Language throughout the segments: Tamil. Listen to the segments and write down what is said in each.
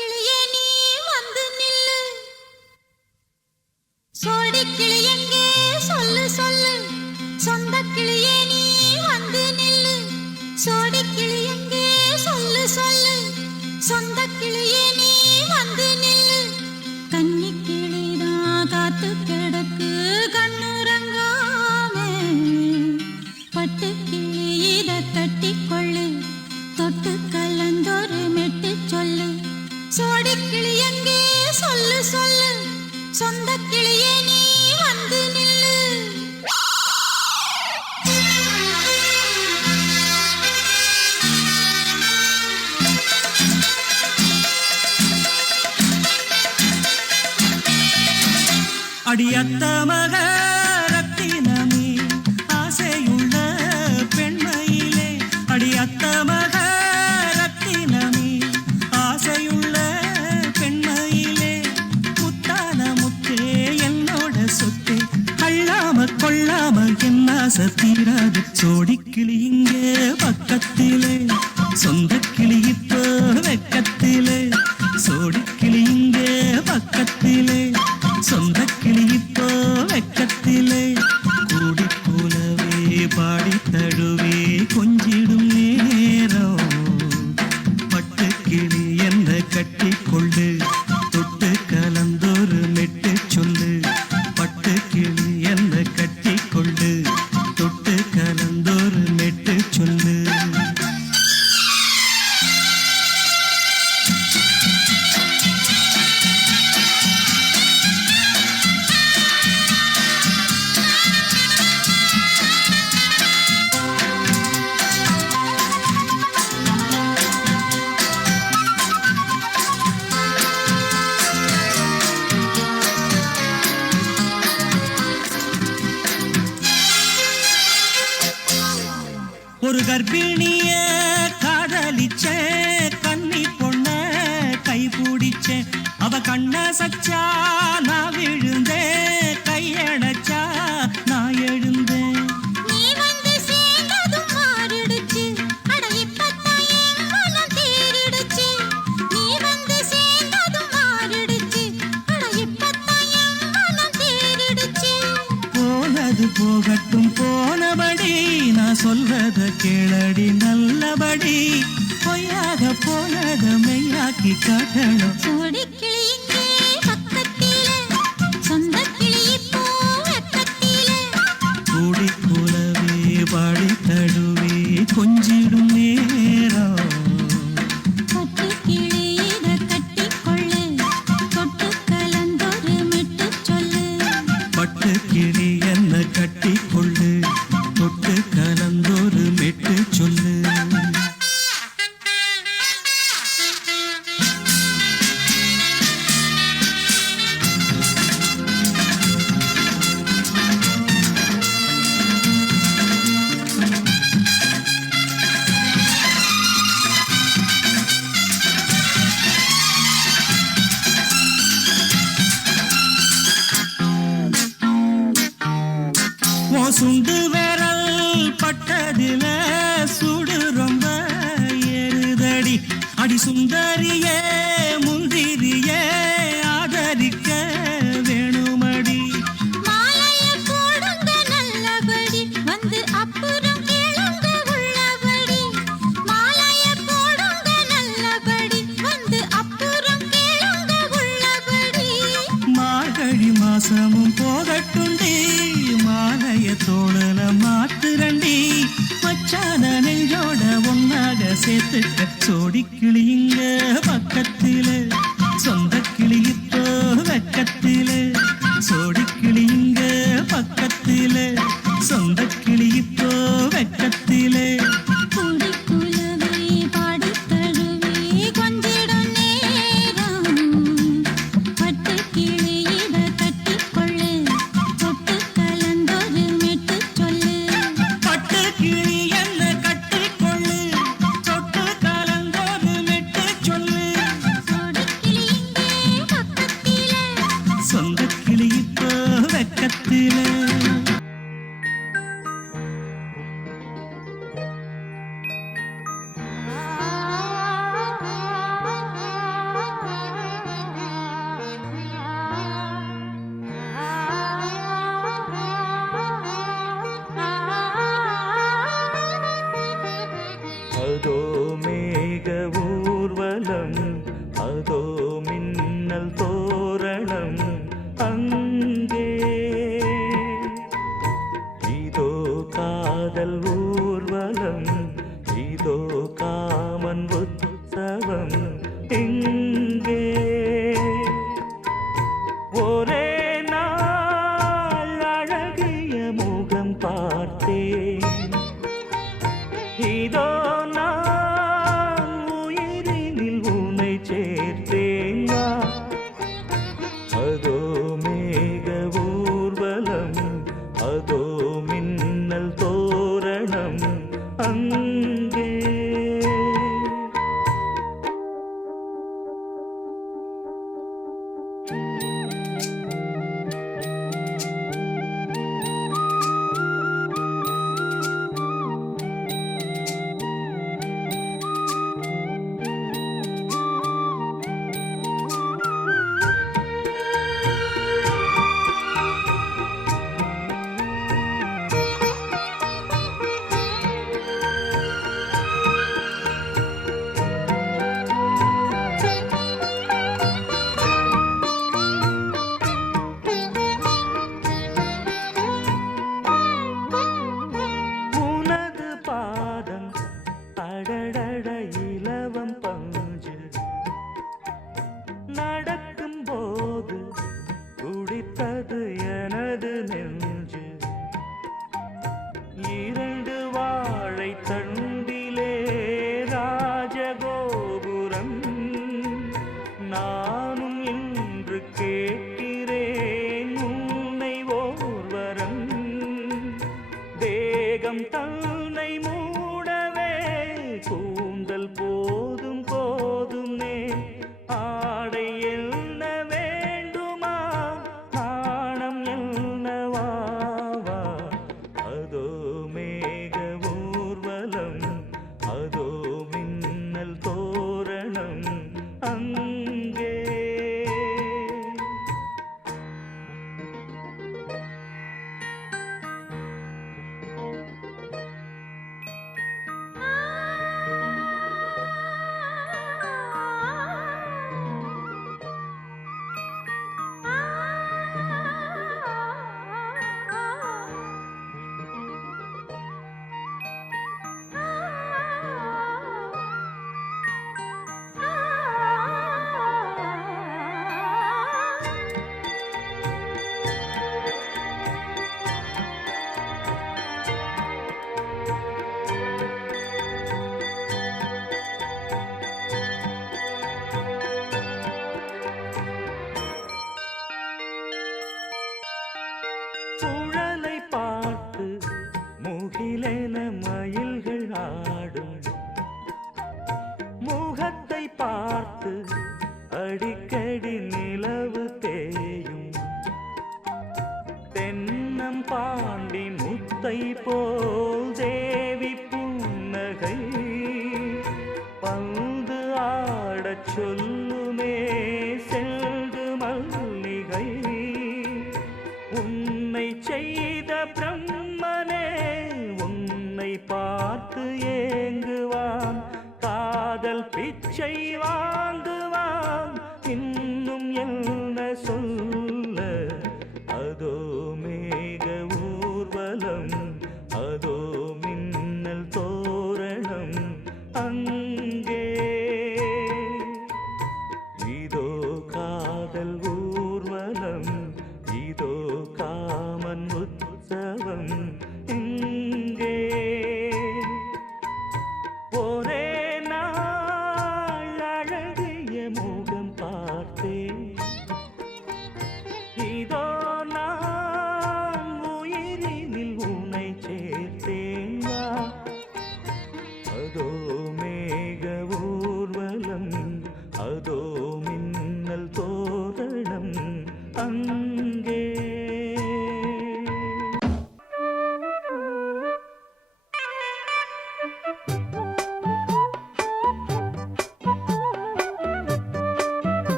கிளியே நீ வந்து நில்லு, சோடி கிளி எங்கே சொல்லு சொல்லு, சொந்த கிளியே நீ வந்து நில்லு, சோடி கிளி எங்கே சொல்லு சொல்லு, சொந்த கிளியே நீ வந்து நில்லு. கன்னி கிளிதான் காத்து கிடக்கு கண்ணுறங்காமே, பட்டு கிளி இத கட்டிக்கொள்ளு, தொட்டு கலந்தொரு மெட்டு சொல்லு, சோடி கிளி எங்கே சொல்லு சொல்லு, சொந்த கிளியே நீ வந்து நில்லு. அடியத்த மக ரத்தினமே ஆசையுள்ள பெண்மையிலே, அடியத்த மக ரத்தினமே ஆசையுள்ள பெண்மையிலே, முத்தான முத்தே என்னோட சொத்தே, அள்ளாம கொள்ளாம என்ன சத்தீராது, சோடி கிளி இங்கே பக்கத்திலே, சொந்த கிளி இப்போ வெக்கத்திலே, சோடி கிளி இங்கே பக்கத்திலே, சொந்த கிளி இப்போ வெக்கத்திலே, கூடி போலவே பாடி தழுவே கொஞ்சிடும் நேரம், பட்டு கிளி என்ன கட்டி கொள்ளு, தொட்டு கலந்தொரு மெட்டு சொல்லு, பட்டு கிளி என்ன கட்டி கொள்ளு, தொட்டு கலந்தொரு மெட்டு சொல்லு. ஒரு கர்ப்பிணிய காதலிச்ச கன்னி பொண்ண கைபிடிச்ச, அவ கண்ண சச்சா நான் விழுந்தேன், கையடைச்சா நான் எழுந்தேன். நீ வந்து சேர்ந்ததும் மாறிடுச்சு, அட இப்பத்தான் என் மனம் தேறிடுச்சு, நீ வந்து சேர்ந்ததும் மாறிடுச்சு, அட இப்பத்தான் என் மனம் தேறிடுச்சு. போனது போகட்டும் போனபடி, நான் சொல்றத கேளடி நல்லபடி, பொய்யாக போனத மெய்யாக்கி காட்டணும், சோடி கிளி இங்கே பக்கத்திலே, சொந்த கிளி இப்போ வெக்கத்திலே, கூடி போலவே பாடி தழுவே கொஞ்சிடும் நேரம், பட்டு கிளி இத கட்டிக்கொள்ளு, தொட்டு கலந்தொரு மெட்டு சொல்லு, பட்டு கிளி என்ன கட்டி கொள்ளு, தொட்டு கலந்தொரு மெட்டு சொல்லு. சுண்டு விரல் பட்டதில சுடு ரொம்ப ஏறுதடி, அடி சுந்தரியே முந்திரியே ஆதரிக்க வேணுமடி, மாலைய போடுங்க நல்லபடி, வந்து அப்புறம் கேளுங்க உள்ளபடி, மாலைய போடுங்க நல்லபடி, வந்து அப்புறம் கேளுங்க உள்ளபடி. மார்கழி மாசமும் போகட்டுண்டி, மாலைய தோழல மாத்துரண்டி, மச்சான நெஞ்சோட ஒன்னாக சேர்த்துக்க, சோடி கிளிங்க பக்கத்து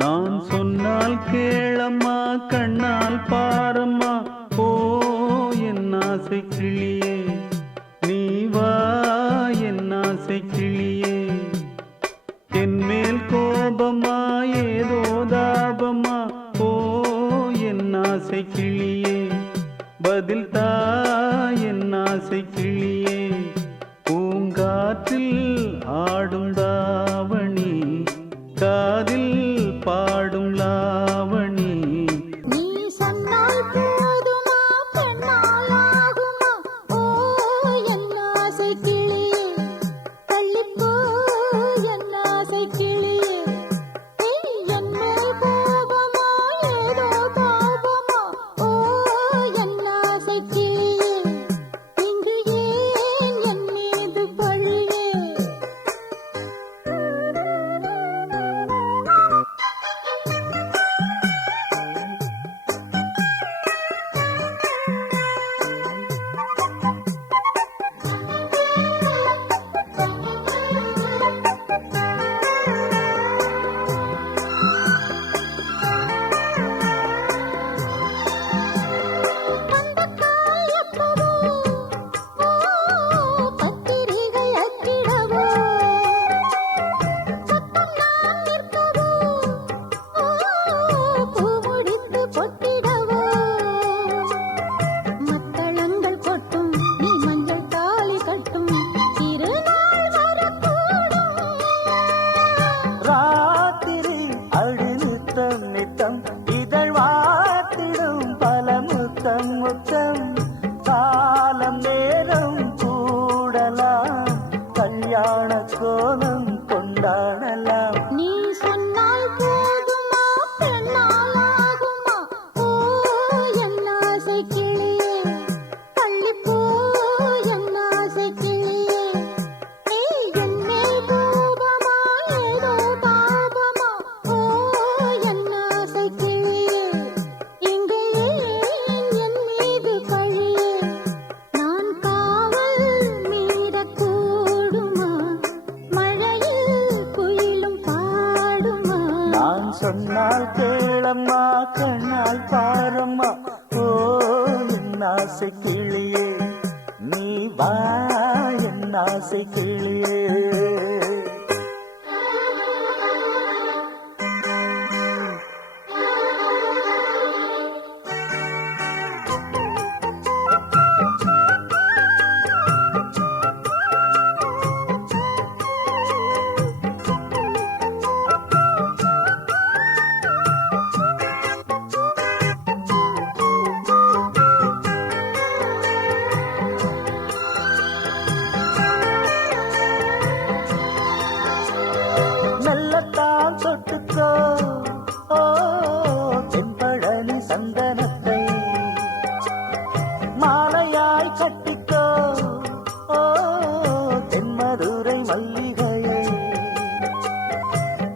நான் சொன்னால் கேளம்மா கண்ணால் பாரம்மா ஓ என் ஆசை கிளியே நீ வா என் ஆசை கிளியே என் மேல் கோபமா ஏதோ தாபமா ஓ என் ஆசை கிளியே பதில் தா என் ஆசை கிளியே பூங்காற்றில் ஆடும் தாவணி காதில் பாடும் லாவணி நீ சொன்னால் போதுமா பெண்ணால் ஆகுமா ஓ என் ஆசை கிளியே தள்ளிப்போ என் ஆசை கிளியே என் மேல் கோபமா ஏதோ தாபமா ஓ என் ஆசை கிளியே இங்கு ஏன் என் மீது பழியே பந்தக்கால் எப்பவோ ஓ பத்திரிகை அச்சிடவோ சத்தம் நான் நிற்கவோ ஓ பூ முடித்து பொட்டிடவோ மத்தளங்கள் கொட்டும் நீ மஞ்சள் தாலி கட்டும் திருநாள் வரக்கூடும் ராத்திரி அடி நித்தம் நித்தம் இதழ் வாத்திடும் பல முத்தம் முத்தம் காலம் நேரம் கூடலாம் கல்யாண கோலம் கொண்டாடலாம் நீ சொன்னால் போதுமா பெண்ணால் ஆகுமா ஓ என் ஆசை கிளியே தள்ளிப்போ என் ஆசை கிளியே நீ என் மேல் கோபமா ஏதோ தாபமா ஓ என் ஆசை கிளியே இங்கே ஏன் என் மீது பழியே நான் காவல் மீறக்கூடுமா மழையில் குயிலும் பாடுமா நான் சொன்னால் கேளம்மா கண்ணால் பாரம்மா ஓ என் ஆசை கிளியே நீ வா என் ஆசை கிளியே மெல்லத்தான் தொட்டுக்கோ ஓ தென்பழனி சந்தனத்தை மாலையாய் கட்டிக்கோ ஓ தென்மதுரை மல்லிகையை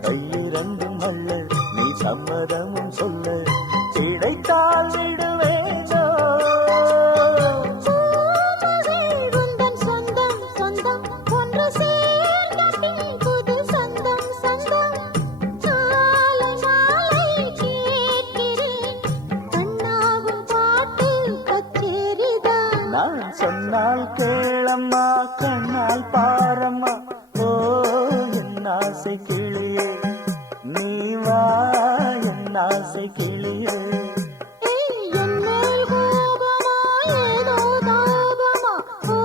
கையிரண்டும் மல்ல நீ சம்மதமும் சொல்ல கிடைத்தால் விடுவேனோ பூமகள் உந்தன் சொந்தம் சொந்தம் ஒன்று சேர்ந்த பின் புது சொந்தம் சொந்தம் மாலை மாலை கேட்கிறேன் கண்ணாவும் பாட்டு கச்சேரிதான் நான் சொன்னால் கேளம்மா கண்ணால் பாரம்மா ஓ என் ஆசை கிளியே நீ வா என் ஆசை கிளியே என் மேல் கோபமா ஏதோ தாபமா ஓ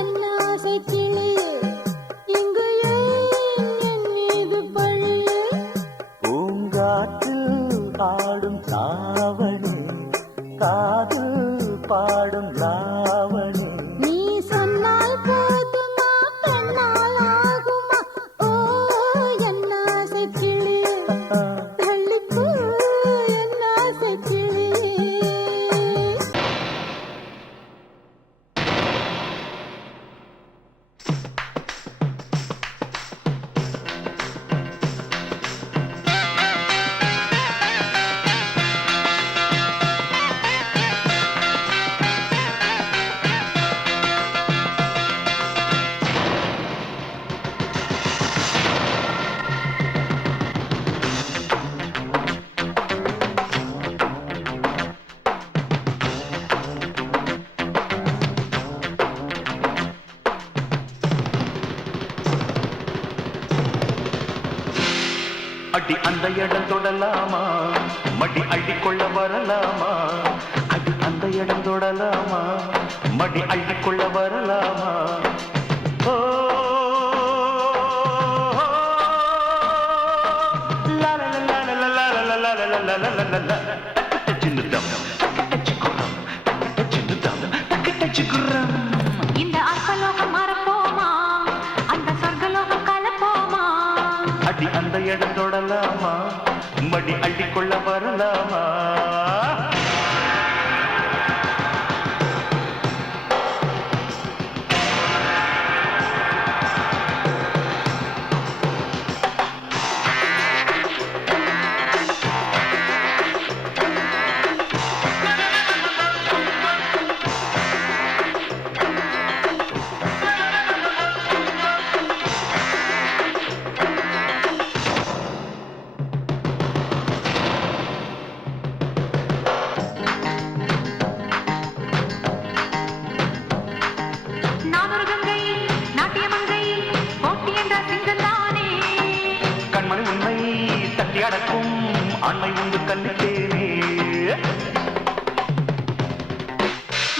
என் ஆசை கிளியே இங்கு ஏன் என் மீது பழியே பூங்காற்றில் ஆடும் தாவணி காதில் பாடும் லாவணி நீ சொன்னால் போதுமா பெண்ணால் ஆகுமா ஓ என் ஆசை கிளியே தள்ளிப்போ என் ஆசை கிளியே அடி அந்த இடம் தொடலாமா மடி அள்ளிக்கொள்ள வரலாமா அடி அந்த இடம் தொடலாமா மடி அள்ளிக்கொள்ள வரலாமா ஓ இந்த அற்பலோகம் மறப்போமா அந்த சொர்க்கலோகம் கலப்போமா அடி அந்த இடம் தொடலாமா மடி அள்ளிக்கொள்ள வரலாமா கண்மணி உண்மை தட்டி அடக்கும் ஆண்மை உண்டு கல்வித்தேனே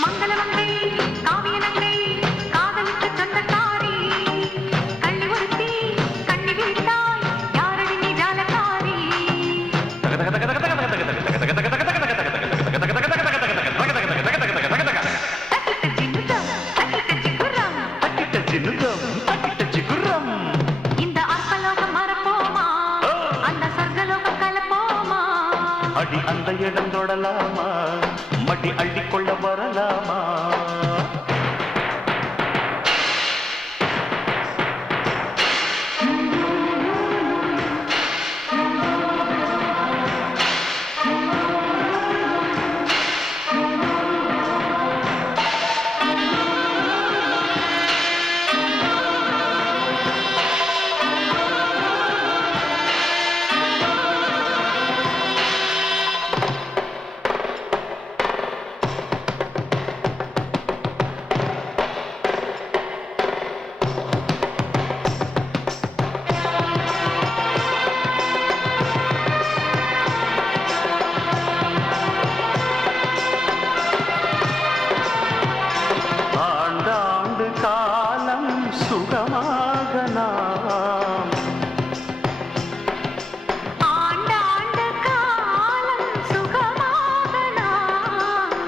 மங்களவங்கை காவியனங்கை காதலுக்கு சொந்தக்காரி கள்ளி ஒருத்தி கண்ணி விழித்தாய் யாரடி நீ ஜாலக்காரி இந்த அற்பலோகம் மறப்போமா அந்த சொர்க்கலோகம் கலப்போமா அடி அந்த இடம் தொடலாமா மடி அள்ளிக்கொள்ள வரலாமா ஆண்டாண்டு காலம் சுகமாக நாம் ஆண்டாண்டு காலம் சுகமாக நாம்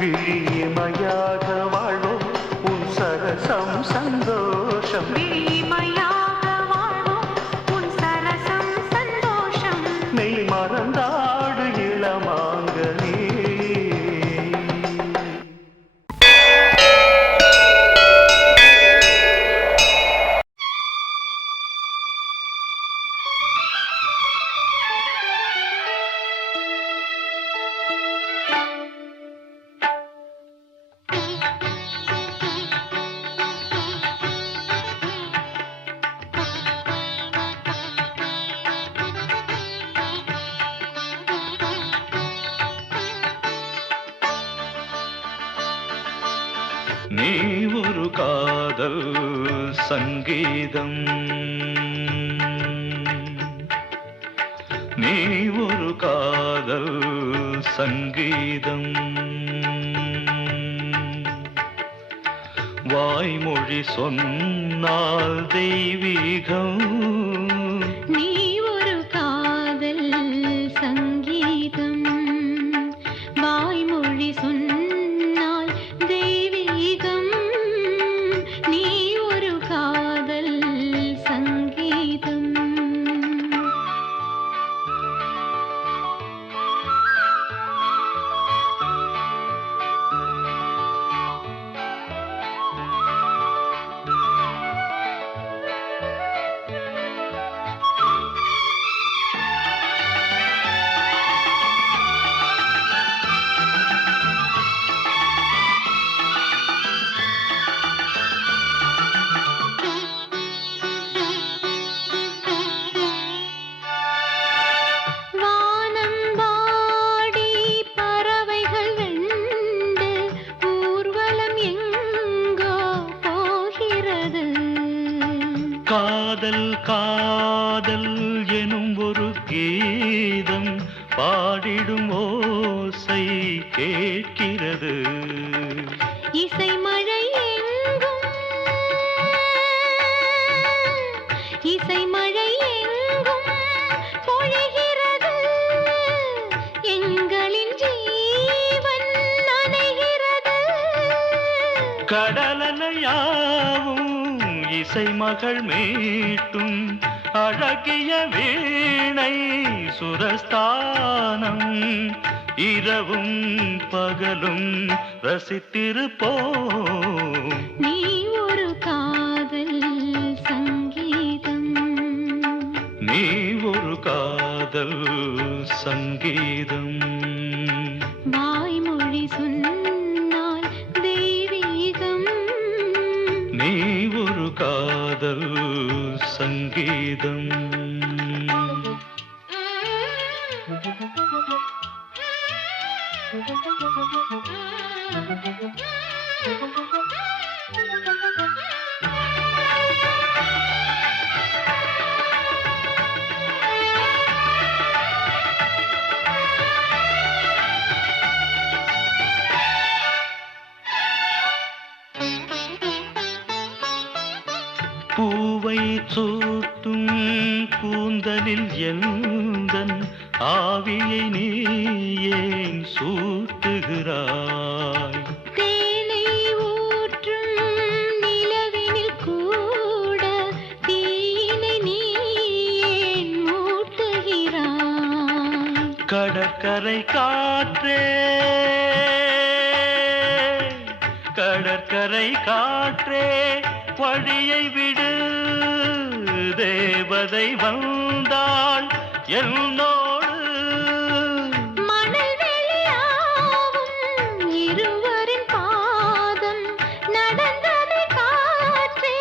விழிமயாக வாழ்வோம் உன் சரசம் சந்தோஷம் விழிமையாக வாழ்வோம் உன் சரசம் சந்தோஷம் மெய் மறந்தாடு இளமாங்கனே நீ ஒரு காதல் சங்கீதம் நீ ஒரு காதல் சங்கீதம் வாய்மொழி சொன்னால் தெய்வீகம் நீ ஒரு காதல் சங்கீதம் வாய்மொழி சொன்னால் தெய்வீகம் நீ ஒரு காதல் சங்கீதம் கடலலையாவும் இசை மகள் மீட்டும் அழகிய வீணை சுரஸ்தானம் இரவும் பகலும் ரசித்திருப்போம். நீ ஒரு காதல் சங்கீதம், நீ ஒரு காதல் சங்கீதம். வாய்மொழி சொன்னால் தெய்வீகம். நீ ஒரு காதல் சங்கீதம். பூவை சூட்டும் கூந்தலில் எந்தன் ஆவியை நீ ஏன் சூட்டுகிறாய்? தேனை ஊற்றும் நிலவினில் கூட தீயினை நீ ஏன் மூட்டுகிறாய்? கடற்கரை காற்றே, கடற்கரை காற்றே வழியை விடு, தேவதை வந்தாள் என்னோடு. மணல் வெளியாகும் இருவரின் பாதம் நடந்ததை காற்றே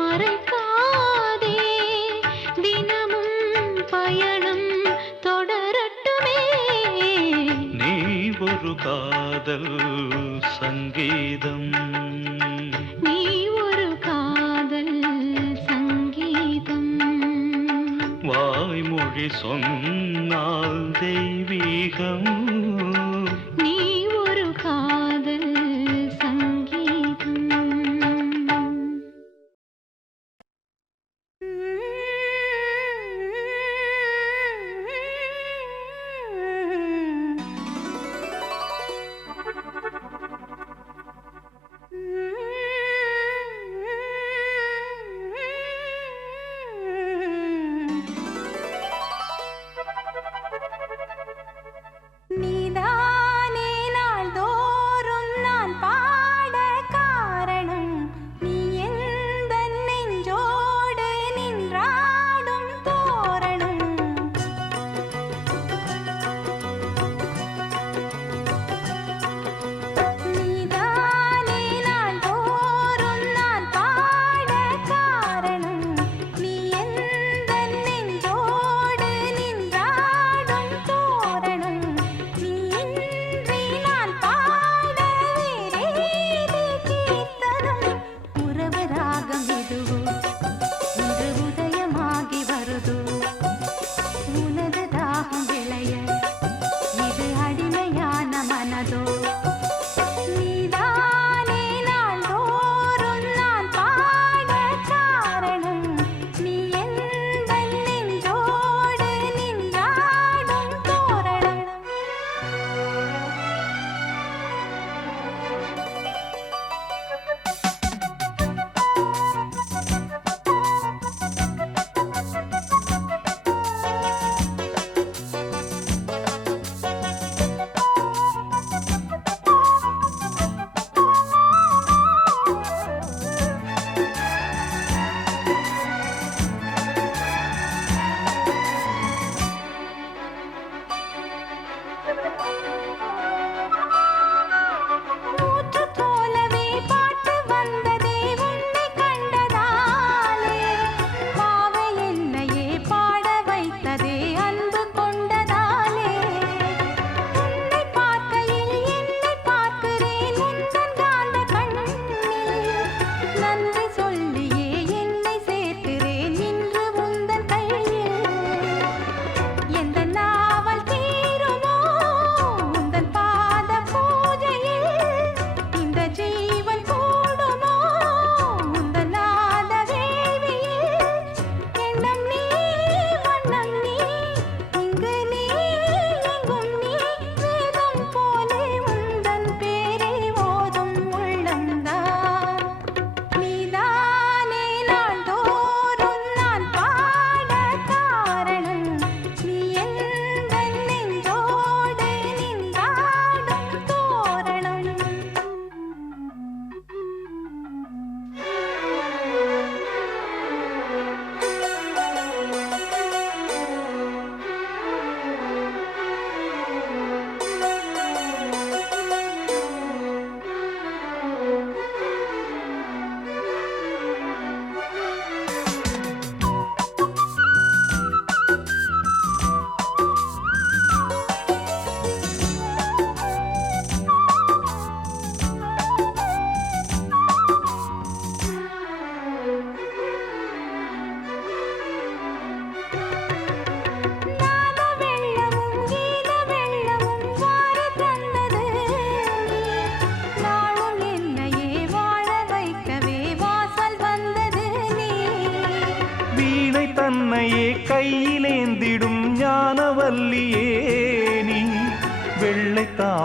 மறைக்காதே. தினமும் பயணம் தொடரட்டுமே. நீ ஒரு காதல் சங்கீதம். நீ ஒரு காதல் சங்கீதம். வாய்மொழி சொன்னால் தெய்வீகம். நீ ஒரு காதல் சங்கீதம்.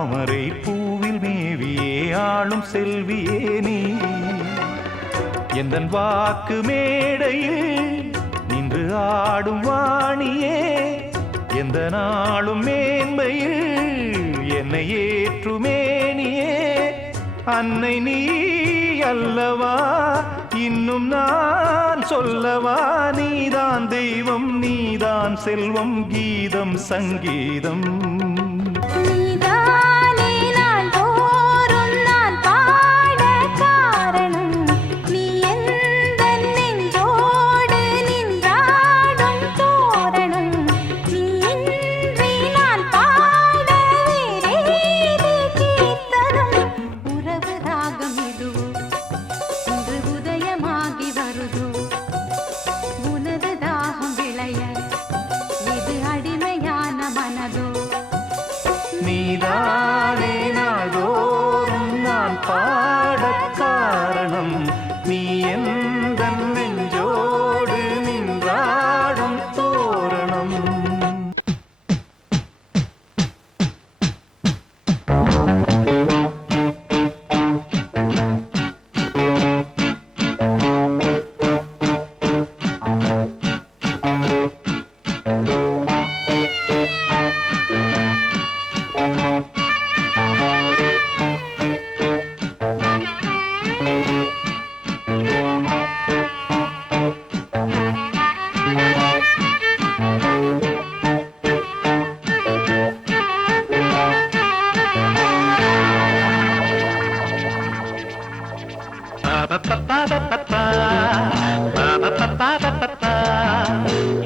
தாமரை பூவில் மேவியே ஆளும் செல்வியே நீ எந்தன் வாக்கு மேடையில் நின்று ஆடும் வாணியே எந்த நாளும் மேன்மையில் என்னை ஏற்றுமேனியே அன்னை நீ அல்லவா இன்னும் நான் சொல்லவா நீதான் தெய்வம் நீதான் செல்வம் கீதம் சங்கீதம்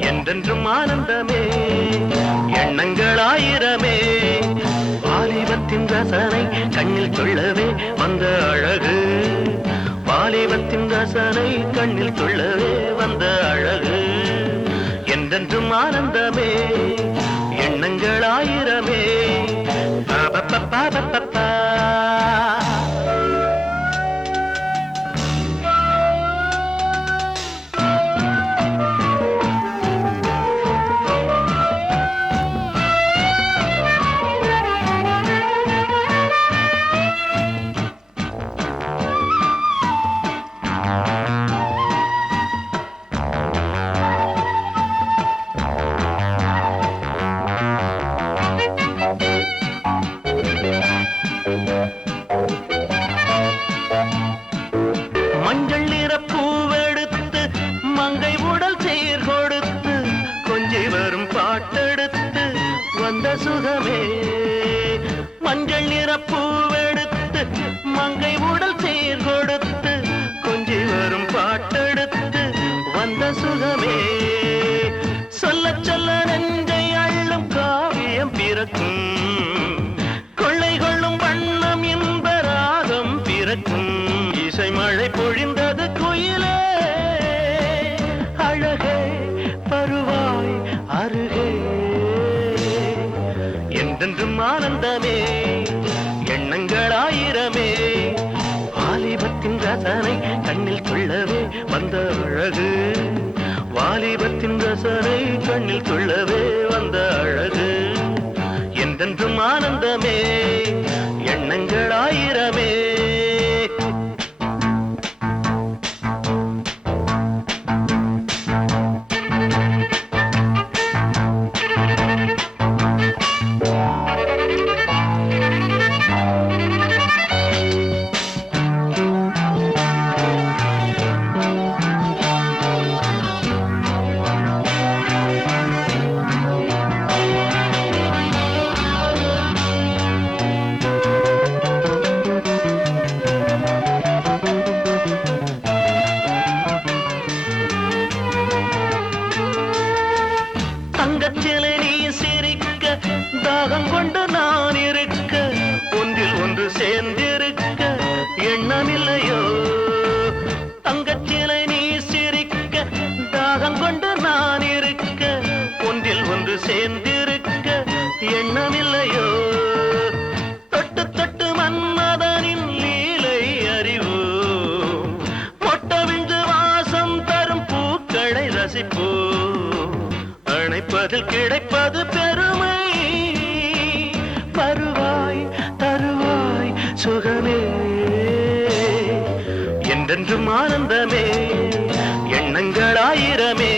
என்றென்றும் ஆனந்தமே எண்ணங்கள் ஆயிரமே வாலிபத்தின் ரசனை கண்ணில் கொள்ளவே வந்த அழகு வாலிபத்தின் ரசனை கண்ணில் கொள்ளவே வந்த அழகு என்றென்றும் ஆனந்தமே எண்ணங்கள் ஆயிரமே மஞ்சள் நிற பூவெடுத்து மங்கை உடல் சீர் கொடுத்து கொஞ்சி வரும் பாட்டெடுத்து வந்த சுகமே மஞ்சள் நிற பூவெடுத்து மங்கை உடல் சீர் கொடுத்து கொஞ்சி வரும் பாட்டெடுத்து வந்த சுகமே சொல்ல சொல்ல நெஞ்சை அள்ளும் காவியம் பிறக்கும் கொள்ளை கொள்ளும் வண்ணம் இன்ப ராகம் பிறக்கும் இசை மழை பொழிந்தது குயிலே அழகே பருவாய் அருகே என்றென்றும் ஆனந்தமே எண்ணங்கள் ஆயிரமே வாலிபத்தின் ரசனை கண்ணில் கொள்ளவே வந்த அழகு வாலிபத்தின் ரசனை கண்ணில் கொள்ளவே வந்த அழகு என்றென்றும் ஆனந்தமே எண்ணங்கள் ஆயிரமே சுகமே என்றென்றும் ஆனந்தமே எண்ணங்கள் ஆயிரமே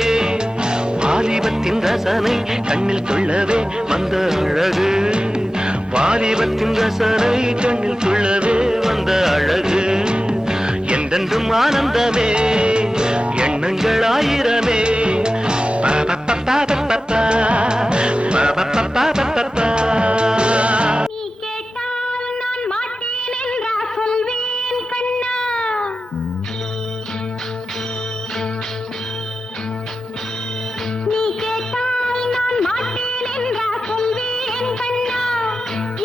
வாலிபத்தின் ரசனை கண்ணில் துள்ளவே வந்த அழகு வாலிபத்தின் ரசனை கண்ணில் துள்ளவே வந்த அழகு என்றென்றும் ஆனந்தமே எண்ணங்கள் ஆயிரமே நீ கேட்டால் நான் மாட்டேன் என்றா சொல்வேன் கண்ணா நீ கேட்டால் நான் மாட்டேன் என்றா சொல்வேன் கண்ணா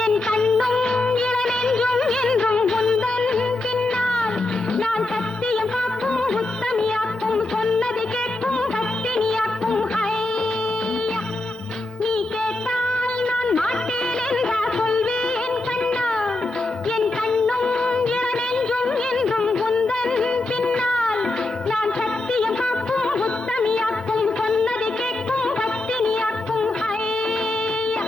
என் கண்ணும் இளநெஞ்சும் என்றும் உந்தன் பின்னால் நான் சத்தியம் காக்கும் உத்தமியாக்கும் சொன்னது கேட்கும் பத்தினியாக்கும் ஹையா நீ கேட்டால் நான் மாட்டேன் என்றா சொல்வேன் கண்ணா என் கண்ணும் இளநெஞ்சும் என்றும் உந்தன் பின்னால் நான் சத்தியம் காக்கும் உத்தமியாக்கும் சொன்னது கேட்கும் பத்தினியாக்கும் ஹையா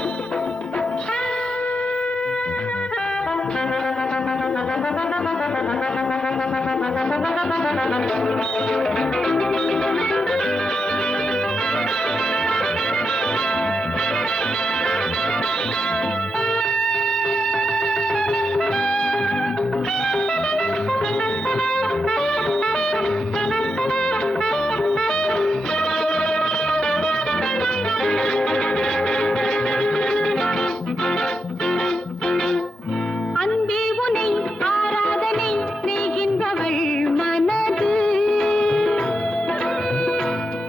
அன்பே உனை ஆராதனை செய்கின்றவள் மனது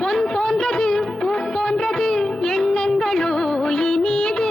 பொன் போன்றது பூ போன்றது எண்ணங்களோ இனிது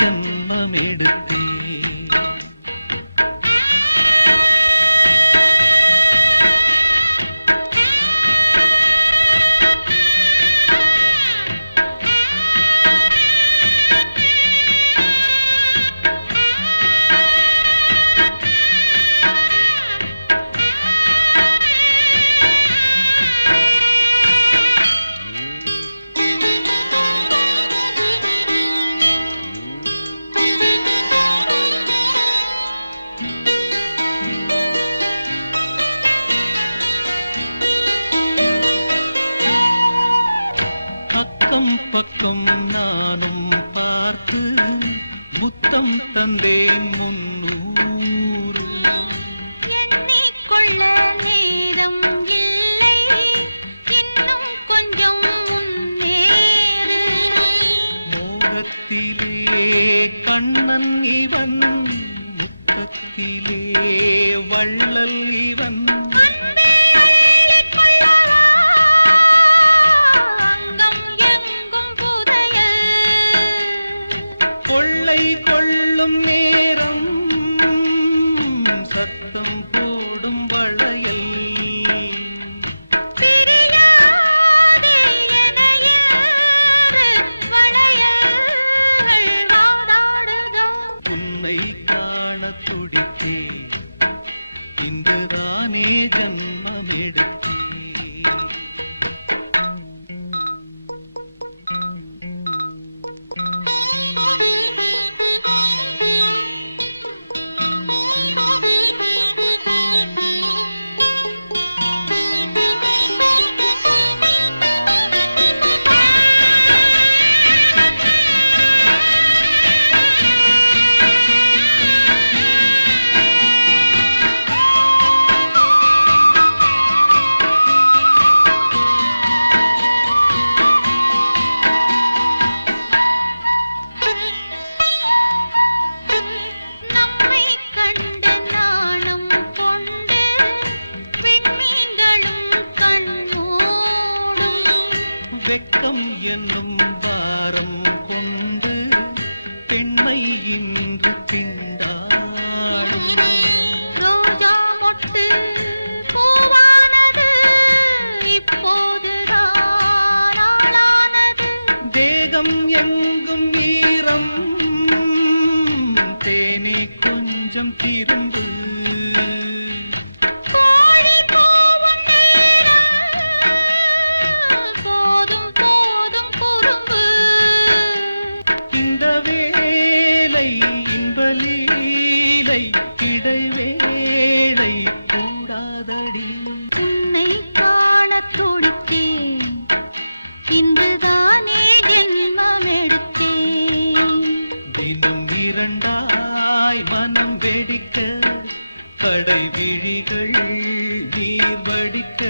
ஜன்மம் எடுத்தே. அக்கம் பக்கம் நானும் பார்த்து முத்தம் தந்தேன் 300. எண்ணிக்கொள்ள நேரம் இல்லை, இன்னும் கொஞ்சம் முன்னேறு. மோகத்திலே கண்ணன் இவன், முத்தத்திலே வள்ளல் இவன். அன்பே அள்ளிக் கொள்ளவா, அங்கம் எங்கும் புதையல். கொள்ளை கொள்ளும் நேரம் சத்தம் போடும் வளையல். பிரியாதே எனையேறு, வளையல்கள் வாதாடுதோ. உன்னை காண துடித்தே, இன்றுதானே ஜன்மம் எடுத்தே. நம்மை கண்டு நாணம் கொண்டு விண்மீன்களும் கண்மூடும். வெட்கம் என்னும் பாரம் கொண்டு பெண்மை இன்று திண்டாடும். ரோஜா மொட்டு பூவானது, இப்போதுதான் ஆளானது. தேகம் எங்கும் ஈரம், தேனே கொஞ்சம் திரும்பு. கோழி கூவும் நேரம், போதும் போதும் குறும்பு. இந்த வேலை இன்பலீலை, இடைவேளை கூடாதடி. உன்னை காணத் துடித்தேன், இன்றுதானே ஜென்மம் எடுத்தேன். தினம் இரண்டாய் மனம் வெடிக்க, கடை விழிகள் நீர் வடிக்க.